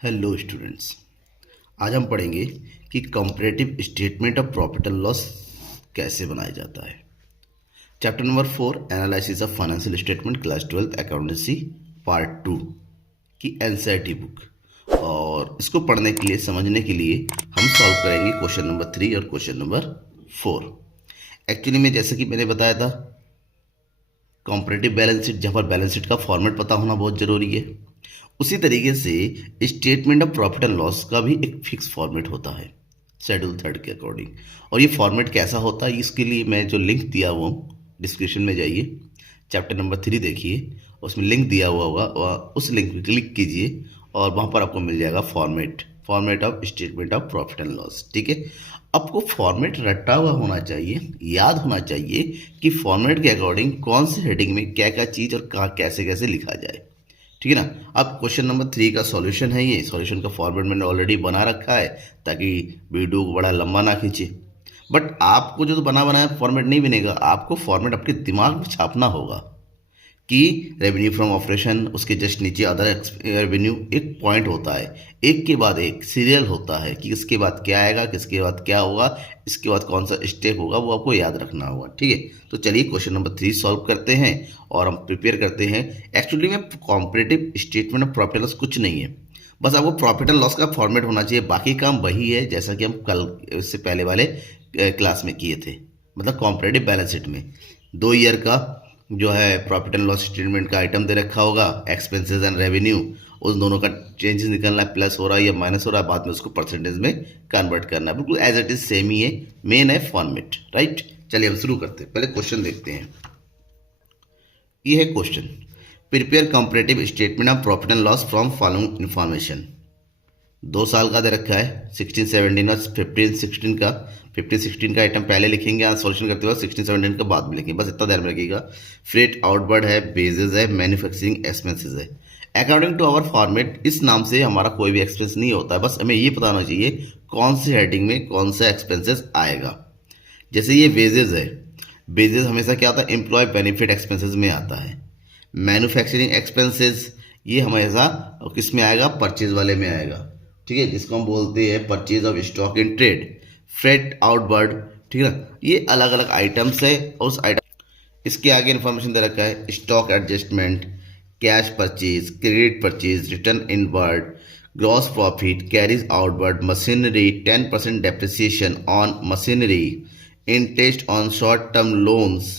Hello students. आज हम पढ़ेंगे कि comparative statement of profit and loss कैसे बनाया जाता है। Chapter number 4 analysis of financial statement class 12 accountancy part 2 की एनसीईआरटी बुक। और इसको पढ़ने के लिए, समझने के लिए हम सॉल्व करेंगे क्वेश्चन नंबर 3 और क्वेश्चन नंबर 4। एक्चुअली में जैसे कि मैंने बताया था, कॉम्परेटिव बैलेंस शीट, जहाँ पर बैलेंस शीट का फॉर्मेट पता होना बहुत ज़रूरी है, उसी तरीके से statement of profit and loss का भी एक फिक्स फॉर्मेट होता है शेड्यूल 3 के अकॉर्डिंग। और ये फॉर्मेट कैसा होता है, इसके लिए मैं जो लिंक दिया हुआ हूँ, डिस्क्रिप्शन में जाइए, चैप्टर नंबर 3 देखिए, उसमें लिंक दिया हुआ होगा, उस लिंक पर क्लिक कीजिए और वहाँ पर आपको मिल जाएगा format of statement of profit and loss. ठीक है, आपको फॉर्मेट रटा हुआ होना चाहिए, याद होना चाहिए कि फॉर्मेट के अकॉर्डिंग कौन सी हेडिंग में क्या क्या चीज़ और कहाँ कैसे कैसे लिखा जाए। ठीक है ना। अब क्वेश्चन नंबर 3 का सॉल्यूशन है, ये सॉल्यूशन का फॉर्मेट मैंने ऑलरेडी बना रखा है ताकि वीडियो को बड़ा लंबा ना खींचे। बट आपको जो बना बनाया फॉर्मेट नहीं बनेगा, आपको फॉर्मेट आपके दिमाग में छापना होगा कि रेवेन्यू फ्रॉम ऑपरेशन, उसके जस्ट नीचे अदर रेवेन्यू, एक पॉइंट होता है, एक के बाद एक सीरियल होता है कि इसके बाद क्या आएगा, किसके बाद क्या होगा, इसके बाद कौन सा स्टेप होगा, वो आपको याद रखना होगा। ठीक है, तो चलिए क्वेश्चन नंबर 3 सॉल्व करते हैं और हम प्रिपेयर करते हैं। एक्चुअली में comparative statement of profit and loss कुछ नहीं है, बस आपको प्रॉफिट एंड लॉस का फॉर्मेट होना चाहिए, बाकी काम वही है जैसा कि हम कल इससे पहले वाले क्लास में किए थे। मतलब कॉम्परेटिव बैलेंस शीट में 2 ईयर का जो है प्रॉफिट एंड लॉस स्टेटमेंट का आइटम दे रखा होगा, एक्सपेंसेस एंड रेवेन्यू, उस दोनों का चेंजेस निकलना है, प्लस हो रहा है या माइनस हो रहा है, बाद में उसको परसेंटेज में कन्वर्ट करना है। बिल्कुल एज इट इज सेम ही है, मेन है फॉर्मेट। राइट, चलिए हम शुरू करते हैं। पहले क्वेश्चन देखते हैं। ये है question, prepare comparative statement of profit and loss from following information. 2 साल का दे रखा है, 16-17 और 15-16 का। 15-16 का आइटम पहले लिखेंगे, यहाँ सॉल्यूशन करते वक्त 16-17 का बाद में लिखेंगे, बस इतना ध्यान में रखिएगा। फ्रेट आउटवर्ड है, बेजेस है, मैन्युफैक्चरिंग एक्सपेंसेस है। अकॉर्डिंग टू आवर फॉर्मेट इस नाम से हमारा कोई भी एक्सपेंस नहीं होता है, बस हमें ये पता होना चाहिए कौन सी हेडिंग में कौन सा एक्सपेंसेस आएगा। जैसे ये वेजेस है, वेजेस हमेशा क्या आता है, एम्प्लॉय बेनिफिट एक्सपेंसेस में आता है। मैन्युफैक्चरिंग एक्सपेंसेस ये हमेशा किस में आएगा, परचेज वाले में आएगा। ठीक है, जिसको हम बोलते हैं purchase of stock in trade. Freight outward, ठीक है ना, ये अलग अलग आइटम्स है और उस आइटम, इसके आगे इन्फॉर्मेशन दे रखा है, stock adjustment, cash purchase, credit purchase, return inward, gross profit, carries outward, machinery, 10% depreciation on machinery, interest on short term loans,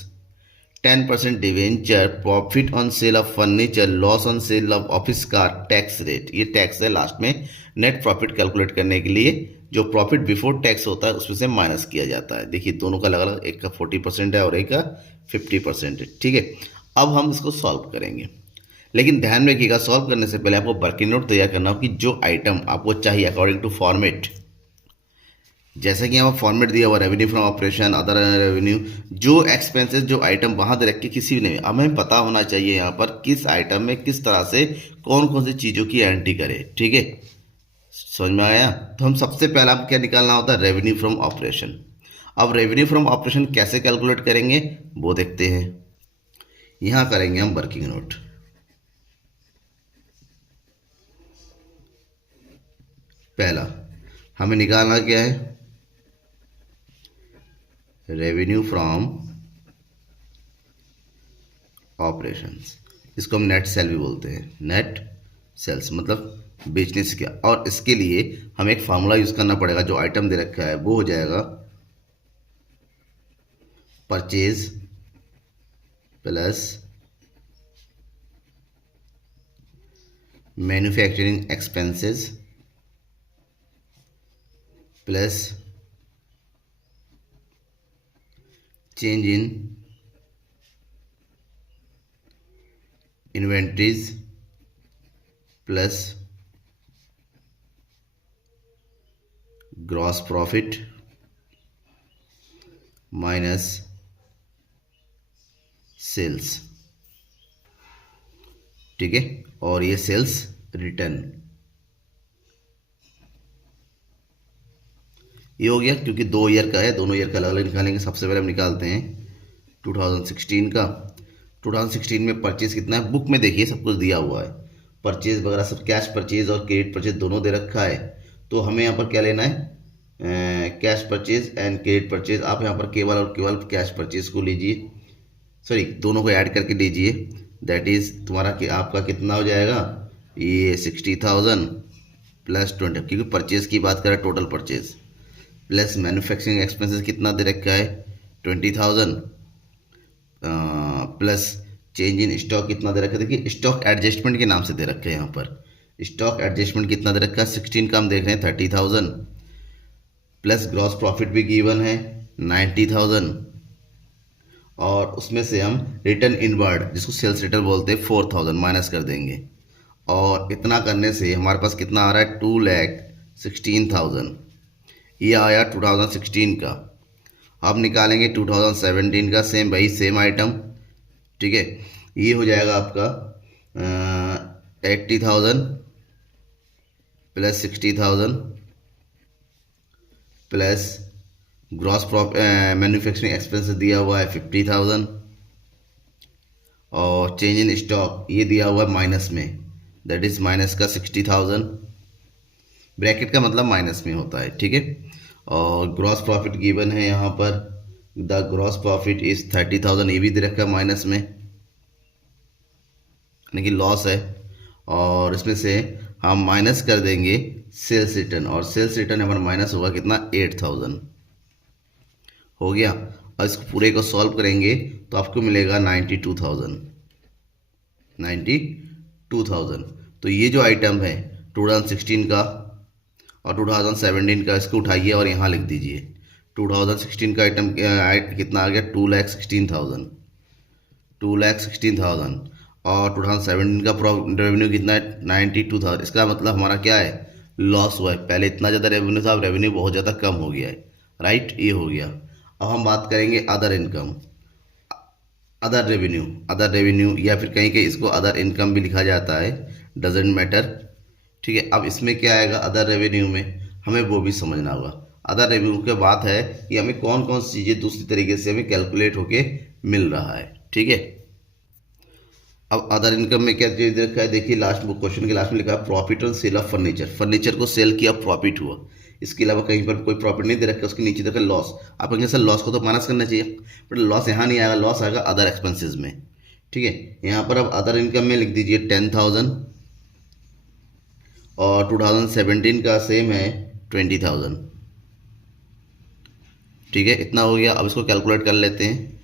10% debenture, profit on sale of furniture, loss on sale of office car, tax rate, ये tax है last में। Net profit calculate करने के लिए जो profit before tax होता है उसमें से माइनस किया जाता है। देखिए दोनों का अलग अलग, एक का 40% है और एक का 50% है। ठीक है, अब हम इसको सॉल्व करेंगे, लेकिन ध्यान में रखिएगा सॉल्व करने से पहले आपको वर्किंग नोट तैयार करना हो कि जो आइटम आपको चाहिए अकॉर्डिंग टू फॉर्मेट, जैसे कि यहाँ फॉर्मेट दिया हुआ revenue from operation, other revenue, जो एक्सपेंसेस जो आइटम वहाँ दे रख के किसी भी नहीं, हमें पता होना चाहिए यहाँ पर किस आइटम में किस तरह से कौन कौन सी चीज़ों की एंट्री करें। ठीक है, समझ में आया। तो हम सबसे पहला हम क्या निकालना होता है, रेवेन्यू फ्रॉम ऑपरेशन। अब रेवेन्यू फ्रॉम ऑपरेशन कैसे कैलकुलेट करेंगे वो देखते हैं। यहाँ करेंगे हम वर्किंग नोट। पहला हमें निकालना क्या है, रेवेन्यू फ्रॉम ऑपरेशंस, इसको हम नेट सेल भी बोलते हैं। नेट सेल्स मतलब बेचने से क्या, और इसके लिए हमें एक फार्मूला यूज करना पड़ेगा, जो आइटम दे रखा है वो हो जाएगा purchase plus manufacturing expenses plus change in inventories plus gross profit minus sales. ठीक है, और ये सेल्स रिटर्न, ये हो गया। क्योंकि 2 ईयर का है, दोनों ईयर का अलग अलग निकालेंगे। सबसे पहले हम निकालते हैं 2016 का। 2016 में परचेज कितना है, बुक में देखिए सब कुछ दिया हुआ है। परचेज वगैरह सब, कैश परचेज और क्रेडिट परचेज दोनों दे रखा है। तो हमें यहाँ पर क्या लेना है, cash purchase and credit purchase. आप यहाँ पर केवल और केवल कैश परचेज को लीजिए, सॉरी दोनों को ऐड करके लीजिए। दैट इज़ तुम्हारा कि आपका कितना हो जाएगा, ये 60,000 प्लस 20, क्योंकि परचेज की बात करें total purchase, plus manufacturing expenses कितना दे रखा है 20,000, प्लस चेंज इन स्टॉक कितना दे रखा है, देखिए स्टॉक एडजस्टमेंट के नाम से दे रखे हैं यहाँ पर। स्टॉक एडजस्टमेंट कितना दे रखा है 16 का हम देख रहे हैं 30,000, प्लस ग्रॉस प्रॉफिट भी गिवन है 90,000, और उसमें से हम रिटर्न इनवर्ड जिसको सेल्स रिटर्न बोलते हैं 4,000 माइनस कर देंगे। और इतना करने से हमारे पास कितना आ रहा है 2,16,000, ये आया 2016 का। अब निकालेंगे 2017 का, सेम भाई सेम आइटम, ठीक है। ये हो जाएगा आपका 80,000 plus 60,000 plus gross manufacturing expenses दिया हुआ है 50,000, और चेंज इन स्टॉक ये दिया हुआ है माइनस में, दैट इज़ माइनस का 60,000, ब्रैकेट का मतलब माइनस में होता है, ठीक है। और ग्रॉस प्रॉफिट गिवन है यहाँ पर, द ग्रॉस प्रॉफिट इज 30,000, ये भी दे रखा है माइनस में, यानी कि लॉस है। और इसमें से हम माइनस कर देंगे सेल्स रिटर्न, और सेल्स रिटर्न हमारा माइनस होगा कितना 8,000 हो गया। और इसको पूरे को सॉल्व करेंगे तो आपको मिलेगा 92,000। तो ये जो आइटम है 2016 का और 2017 का, इसको उठाइए और यहाँ लिख दीजिए। 2016 का आइटम कितना आ गया 2,16,000 और 2017 का रेवेन्यू कितना है 92,000। इसका मतलब हमारा क्या है, लॉस हुआ है। पहले इतना ज़्यादा रेवेन्यू था, अब रेवेन्यू बहुत ज़्यादा कम हो गया है, राइट, ये हो गया। अब हम बात करेंगे अदर इनकम, अदर रेवेन्यू या फिर कहीं कहीं इसको अदर इनकम भी लिखा जाता है, डजेंट मैटर, ठीक है। अब इसमें क्या आएगा अदर रेवेन्यू में, हमें वो भी समझना होगा। अदर रेवेन्यू की बात है कि हमें कौन कौन सी चीज़ें दूसरी तरीके से हमें कैलकुलेट होके मिल रहा है, ठीक है। अब अदर इनकम में क्या चीज़ रखा है, देखिए लास्ट क्वेश्चन के लास्ट में लिखा है profit on sale of furniture, furniture को सेल किया प्रॉफिट हुआ, इसके अलावा कहीं पर कोई प्रॉफिट नहीं दे रखा, उसके नीचे देखा लॉस। आप कहेंगे सर लॉस को तो माइनस करना चाहिए, बट लॉस यहाँ नहीं आएगा, लॉस आएगा अदर एक्सपेंसेस में, ठीक है। यहाँ पर अब अदर इनकम में लिख दीजिए 10,000 और 2017 का सेम है 20,000, ठीक है। इतना हो गया। अब इसको कैलकुलेट कर लेते हैं।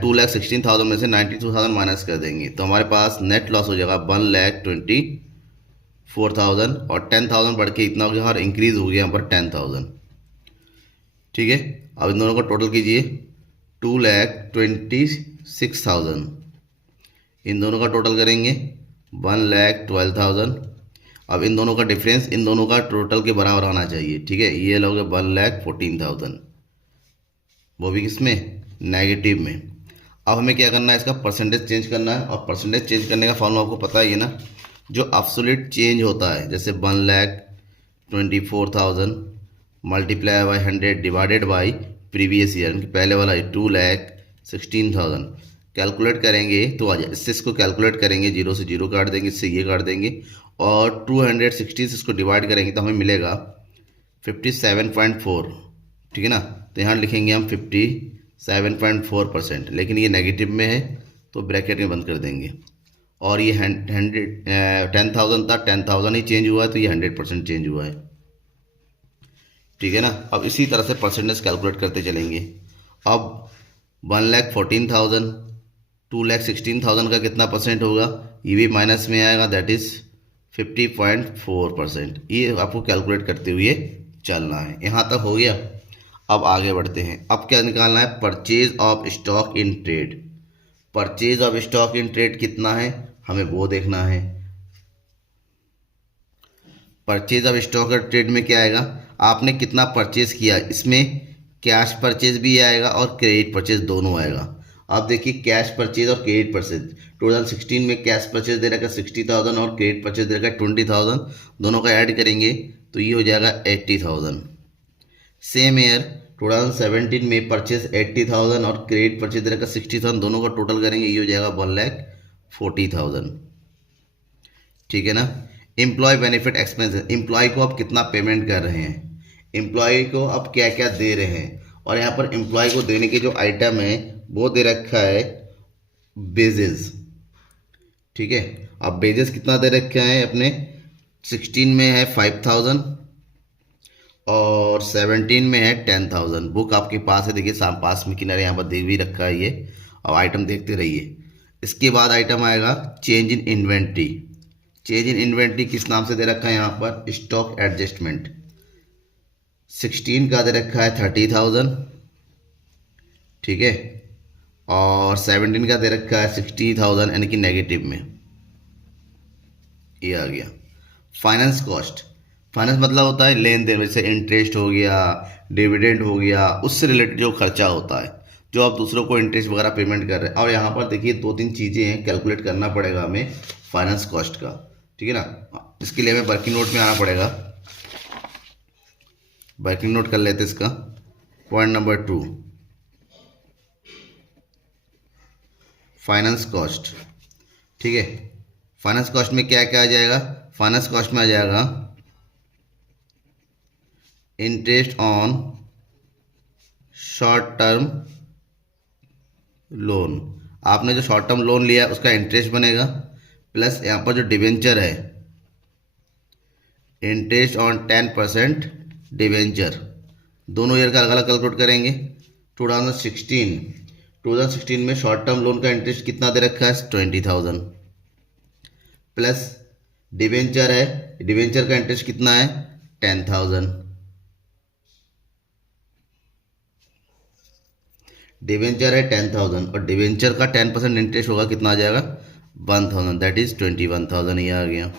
2,16,000 में से 92,000 माइनस कर देंगे तो हमारे पास नेट लॉस हो जाएगा 1,24,000 और 10,000 बढ़ के इतना हो गया और इंक्रीज हो गया यहाँ पर 10,000, ठीक है। अब इन दोनों को टोटल कीजिए 2,26,000, इन दोनों का टोटल करेंगे 1,12,000। अब इन दोनों का डिफरेंस इन दोनों का टोटल के बराबर आना चाहिए, ठीक है। ये लोग 1,14,000, वो भी किसमें, नेगेटिव में। अब हमें क्या करना है, इसका परसेंटेज चेंज करना है, और परसेंटेज चेंज करने का फॉर्मूला आपको पता ही है ना, जो एब्सोल्यूट चेंज होता है, जैसे 1,24,000 multiply by 100 divided by previous year, पहले वाला 2,16,000 कैलकुलेट करेंगे तो आ जाए। इससे इसको कैलकुलेट करेंगे, 0 से 0 काट देंगे, इससे ये काट देंगे, और 260 से इसको डिवाइड करेंगे तो हमें मिलेगा 57.4, ठीक है ना। तो यहाँ लिखेंगे हम 57.4%, लेकिन ये नेगेटिव में है तो ब्रैकेट में बंद कर देंगे। और ये 10,000 था, 10,000 ही चेंज हुआ है तो ये 100% चेंज हुआ है, ठीक है ना। अब इसी तरह से परसेंटेज कैलकुलेट करते चलेंगे। अब 1,14,000 2,16,000 का कितना परसेंट होगा, ये भी माइनस में आएगा, दैट इज़ 50.4%। ये आपको कैलकुलेट करते हुए चलना है। यहाँ तक हो गया। अब आगे बढ़ते हैं। अब क्या निकालना है, purchase of stock in trade. Purchase of stock in trade कितना है हमें वो देखना है। Purchase of stock in trade में क्या आएगा, आपने कितना परचेज किया, इसमें कैश परचेज भी आएगा और क्रेडिट परचेज दोनों आएगा। आप देखिए कैश परचेज और क्रेडिट परचेज, 2016 में कैश परचेज दे रखा है 60,000 और क्रेडिट परचेज दे रखा है 20,000, दोनों का ऐड करेंगे तो ये हो जाएगा 80,000। सेम ईयर 2017 में परचेज 80,000 और क्रेडिट परचेज दे रखा है 60,000, दोनों का टोटल करेंगे ये हो जाएगा 1,40,000। ठीक है ना। एम्प्लॉय बेनिफिट एक्सपेंसेस, एम्प्लॉय को आप कितना पेमेंट कर रहे हैं, एम्प्लॉय को आप क्या क्या दे रहे हैं, और यहाँ पर एम्प्लॉय को देने के जो आइटम है वो दे रखा है बेजेस। ठीक है, अब बेजेस कितना दे रखा है अपने 16 में है 5000 और 17 में है 10,000। बुक आपके पास है, देखिए पास में किनारे यहाँ पर दे भी रखा है ये। अब आइटम देखते रहिए। इसके बाद आइटम आएगा change in inventory. Change in inventory किस नाम से दे रखा है यहाँ पर, स्टॉक एडजस्टमेंट। 16 का दे रखा है 30,000, ठीक है, और 17 का दे रखा है 60,000 यानी कि नेगेटिव में, ये आ गया। फाइनेंस कॉस्ट, फाइनेंस मतलब होता है लेन देन, जैसे इंटरेस्ट हो गया, डिविडेंड हो गया, उससे रिलेटेड जो खर्चा होता है, जो आप दूसरों को इंटरेस्ट वगैरह पेमेंट कर रहे हैं। और यहाँ पर देखिए 2-3 चीज़ें हैं, कैलकुलेट करना पड़ेगा हमें फाइनेंस कॉस्ट का, ठीक है ना। इसके लिए हमें वर्किंग नोट में आना पड़ेगा। वर्किंग नोट कर लेते इसका। पॉइंट नंबर 2, फाइनेंस कॉस्ट, ठीक है। फाइनेंस कॉस्ट में क्या क्या आ जाएगा, फाइनेंस कॉस्ट में आ जाएगा interest on short term loan. आपने जो शॉर्ट टर्म लोन लिया उसका इंटरेस्ट बनेगा, प्लस यहाँ पर जो डिवेंचर है, इंटरेस्ट ऑन 10% डिवेंचर। दोनों ईयर का अलग अलग कैलकुलेट करेंगे। 2016 में शॉर्ट टर्म लोन का इंटरेस्ट कितना दे रखा है 20,000, प्लस डिवेंचर है, डिवेंचर का इंटरेस्ट कितना है 10,000। डिवेंचर है 10,000 और डिवेंचर का 10% इंटरेस्ट होगा, कितना आ जाएगा 1,000, दैट इज 21,000, ये आ गया।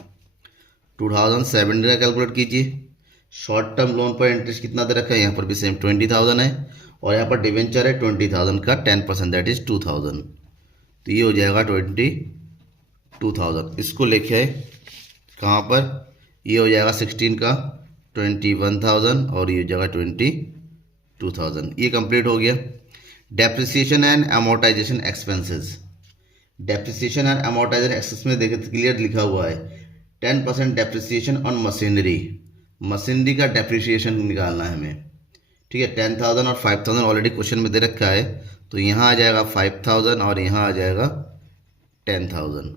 2017 का कैलकुलेट कीजिए। शॉर्ट टर्म लोन पर इंटरेस्ट कितना दे रखा है, यहाँ पर भी सेम 20,000 है, और यहाँ पर डिवेंचर है 20,000 का 10%, दैट इज 2,000, तो ये हो जाएगा 22,000। इसको लिखे कहाँ पर, ये हो जाएगा 16 का 21,000 और ये हो जाएगा 22,000। ये कंप्लीट हो गया। Depreciation and amortisation expenses, depreciation and amortisation expense में देखिए क्लियर लिखा हुआ है 10% डेप्रिसिएशन ऑन मशीनरी। मशीनरी का डेप्रिसिएशन निकालना है हमें, ठीक है। 10,000 और 5,000 ऑलरेडी क्वेश्चन में दे रखा है, तो यहाँ आ जाएगा 5,000 और यहाँ आ जाएगा 10,000।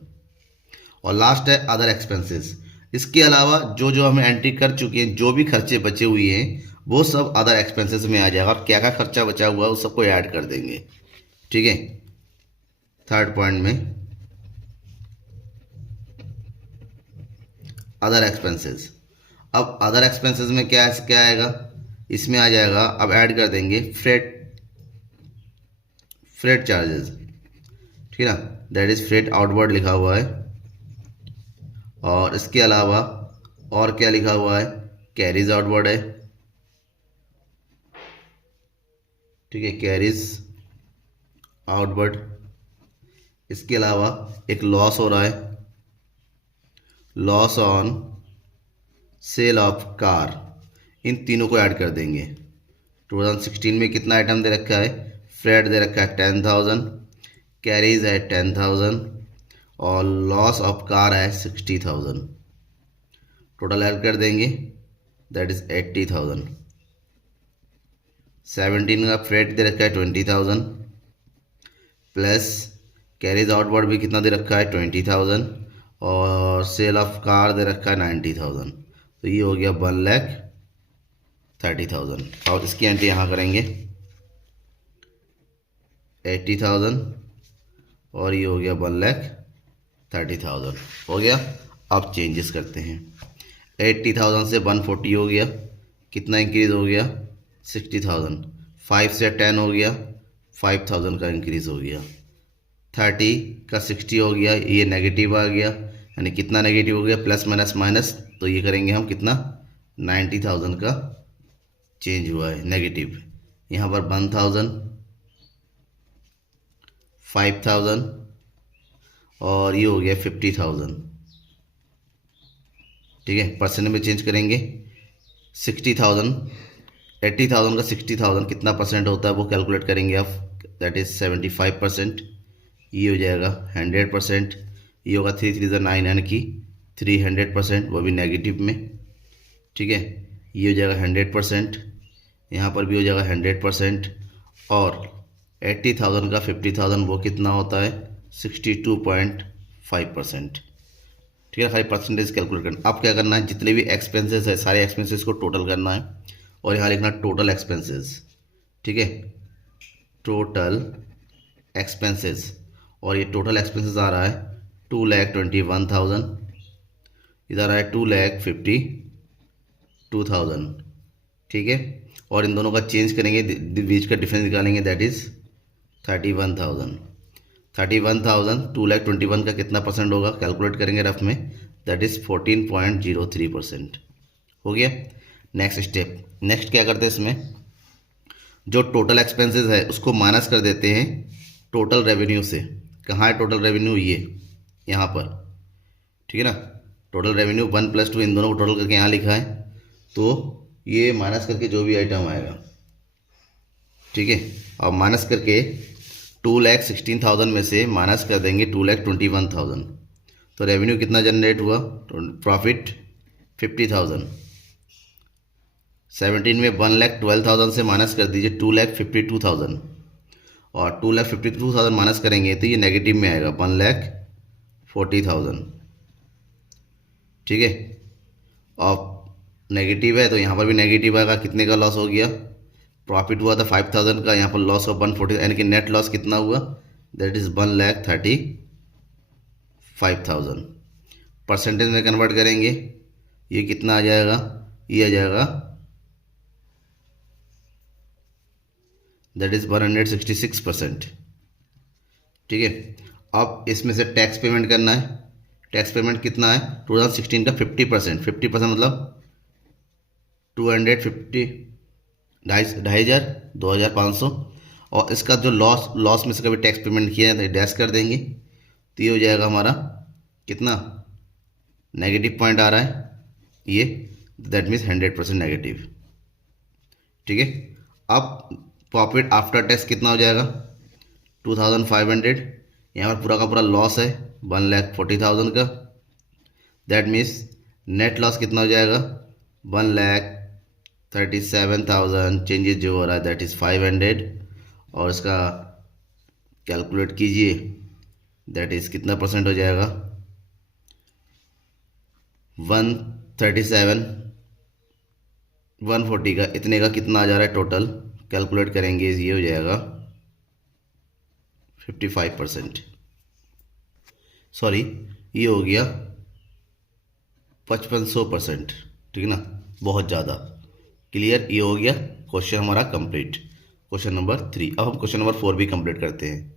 और लास्ट है अदर एक्सपेंसेस। इसके अलावा जो जो हमें एंट्री कर चुके हैं, जो भी खर्चे बचे हुए हैं वो सब अदर एक्सपेंसेस में आ जाएगा, और क्या क्या खर्चा बचा हुआ है उस सबको ऐड कर देंगे, ठीक है। थर्ड पॉइंट में अदर एक्सपेंसेस। अब अदर एक्सपेंसेस में क्या क्या आएगा, इसमें आ जाएगा, अब ऐड कर देंगे फ्रेट चार्जेस, ठीक है ना, दैट इज फ्रेट आउटवर्ड लिखा हुआ है। और इसके अलावा और क्या लिखा हुआ है, कैरीज आउटवर्ड है, ठीक है, कैरीज आउटवर्ड। इसके अलावा एक लॉस हो रहा है, loss on sale of car. इन तीनों को ऐड कर देंगे। 2016 में कितना आइटम दे रखा है, फ्रेट दे रखा है 10,000, कैरीज है 10,000 और लॉस ऑफ कार है 60,000। टोटल ऐड कर देंगे, दैट इज 80,000। 17 का फ्रेट दे रखा है 20,000, प्लस कैरीज आउटवर्ड भी कितना दे रखा है 20,000 और सेल ऑफ कार दे रखा है 90,000, तो ये हो गया 1,30,000। और इसकी एंट्री यहाँ करेंगे 80,000 और ये हो गया 1,30,000 हो गया। अब चेंजेस करते हैं। 80,000 से 140 हो गया, कितना इंक्रीज हो गया 60,000। 5 से 10 हो गया, 5,000 का इंक्रीज हो गया। 30 का 60 हो गया, ये नेगेटिव आ गया, यानी कितना नेगेटिव हो गया, प्लस माइनस माइनस, तो ये करेंगे हम कितना 90,000 का चेंज हुआ है नेगेटिव। यहाँ पर 1,000, 5,000 और ये हो गया 50,000, ठीक है। परसेंट में चेंज करेंगे 60,000, 80,000 का 60,000 कितना परसेंट होता है वो कैलकुलेट करेंगे आप, दैट इज 75%। ये हो जाएगा 100%, ये होगा 3 3 9 यानी कि 300%, वो भी नेगेटिव में, ठीक है। ये हो जाएगा 100%, यहाँ पर भी हो जाएगा 100%, और 80,000 का 50,000 वो कितना होता है 62.5%, ठीक है। खाली परसेंटेज कैलकुलेट करना। अब क्या करना है, जितने भी एक्सपेंसेस है सारे एक्सपेंसेस को टोटल करना है और यहाँ लिखना टोटल एक्सपेंसेस, ठीक है, टोटल एक्सपेंसेस। और ये टोटल एक्सपेंसेस आ रहा है 2,21,000, इधर आया 2,52,000, ठीक है। और इन दोनों का चेंज करेंगे, बीच का डिफरेंस निकालेंगे, दैट इज 31,000। 2,21,000 का कितना परसेंट होगा कैलकुलेट करेंगे रफ में, दैट इज 14.03% हो गया। नेक्स्ट स्टेप, नेक्स्ट क्या करते हैं, इसमें जो टोटल एक्सपेंसेस है उसको माइनस कर देते हैं टोटल रेवेन्यू से। कहाँ है टोटल रेवेन्यू, ये यहाँ पर, ठीक है ना। टोटल रेवेन्यू 1 + 2 इन दोनों को टोटल करके यहाँ लिखा है, तो ये माइनस करके जो भी आइटम आएगा, ठीक है। और माइनस करके 2,16,000 में से माइनस कर देंगे 2,21,000, तो रेवेन्यू कितना जनरेट हुआ, प्रॉफिट 50,000। 17 में 1,12,000 से माइनस कर दीजिए 2,52,000, और 2,52,000 माइनस करेंगे तो ये नेगेटिव में आएगा 1,40,000, ठीक है। और नेगेटिव है तो यहाँ पर भी नेगेटिव आएगा, कितने का लॉस हो गया, प्रॉफिट हुआ था 5,000 का, यहाँ पर लॉस हुआ 140, यानी कि नेट लॉस कितना हुआ, दैट इज 1,35,000। परसेंटेज में कन्वर्ट करेंगे, ये कितना आ जाएगा, ये आ जाएगा दैट इज 166%, ठीक है। अब इसमें से टैक्स पेमेंट करना है। टैक्स पेमेंट कितना है, 2016 का 50%, 50% मतलब 250, 2,500, 2,500। और इसका जो लॉस में से कभी टैक्स पेमेंट किया है तो डैश कर देंगे, तो ये हो जाएगा हमारा कितना, नेगेटिव पॉइंट आ रहा है ये, दैट मीन्स 100% नेगेटिव, ठीक है। अब प्रॉफिट आफ्टर टैक्स कितना हो जाएगा, 2,500। यहाँ पर पूरा का पूरा लॉस है 1,40,000 का, दैट मीन्स नेट लॉस कितना हो जाएगा 1,37,000, चेंजेस जो हो रहा है दैट इज़ 500। और इसका कैलकुलेट कीजिए, दैट इज़ कितना परसेंट हो जाएगा, 137, 140 का, इतने का कितना आ जा रहा है टोटल, कैलकुलेट करेंगे ये हो जाएगा 55%, सॉरी ये हो गया 5500%, ठीक है ना, बहुत ज़्यादा। क्लियर, ये हो गया क्वेश्चन हमारा कंप्लीट, क्वेश्चन नंबर 3। अब हम क्वेश्चन नंबर 4 भी कंप्लीट करते हैं।